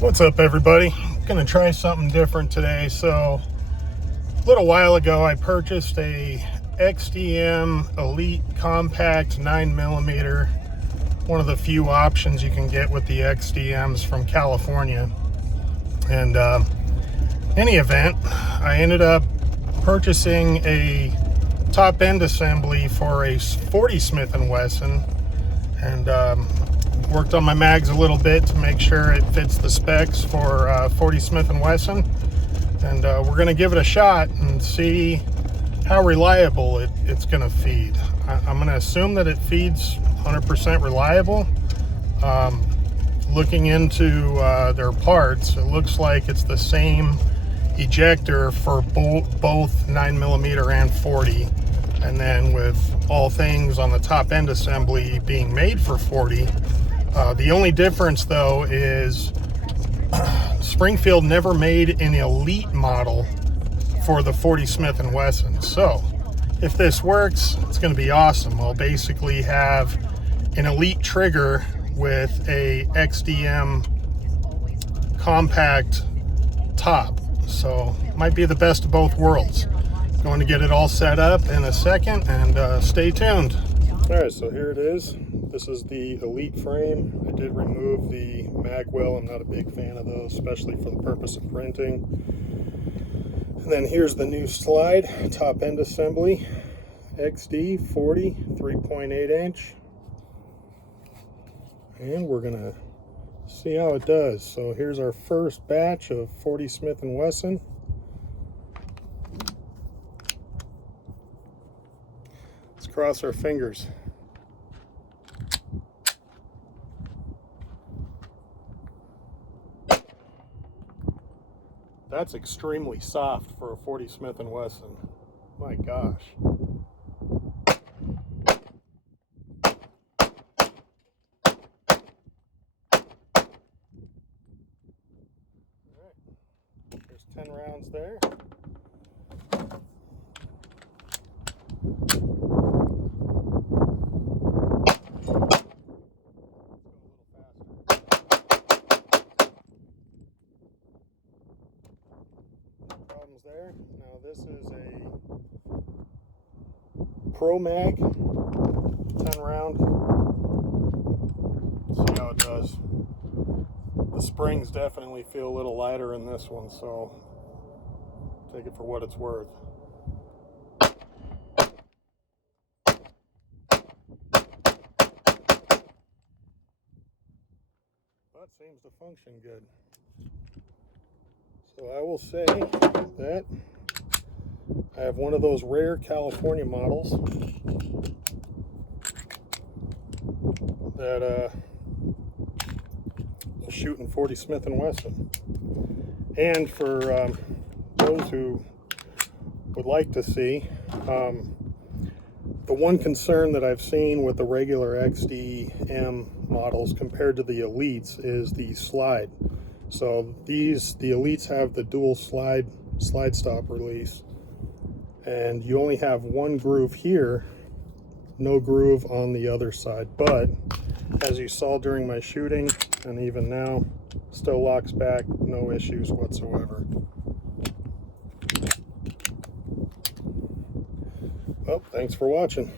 What's up, everybody? Gonna try something different today. So a little while ago I purchased a XDm Elite compact 9mm, one of the few options you can get with the XDMs from California. And in any event, I ended up purchasing a top end assembly for a 40 Smith Wesson, and worked on my mags a little bit to make sure it fits the specs for 40 Smith & Wesson, and we're going to give it a shot and see how reliable it's going to feed. I'm going to assume that it feeds 100% reliable. Looking into their parts, it looks like it's the same ejector for both 9mm and 40, and then with all things on the top end assembly being made for 40. The only difference, though, is Springfield never made an Elite model for the 40 Smith & Wesson. So if this works, it's going to be awesome. I'll basically have an Elite trigger with a XDM compact top. So might be the best of both worlds. Going to get it all set up in a second, and stay tuned. All right, so here it is. This is the Elite frame. I did remove the mag well. I'm not a big fan of those, especially for the purpose of printing. And then here's the new slide, top end assembly, XD 40, 3.8 inch. And we're gonna see how it does. So here's our first batch of 40 Smith & Wesson. Let's cross our fingers. That's extremely soft for a 40 Smith & Wesson. My gosh. Alright, there's 10 rounds there. There. Now this is a Pro Mag 10 round. Let's see how it does. The springs definitely feel a little lighter in this one, so take it for what it's worth. But seems to function good. So I will say that I have one of those rare California models that will shoot in 40 Smith & Wesson. And for those who would like to see, the one concern that I've seen with the regular XDM models compared to the Elites is the slide. So the Elites have the dual slide stop release, and you only have one groove here, no groove on the other side. But as you saw during my shooting, and even now, still locks back, no issues whatsoever. Well, thanks for watching.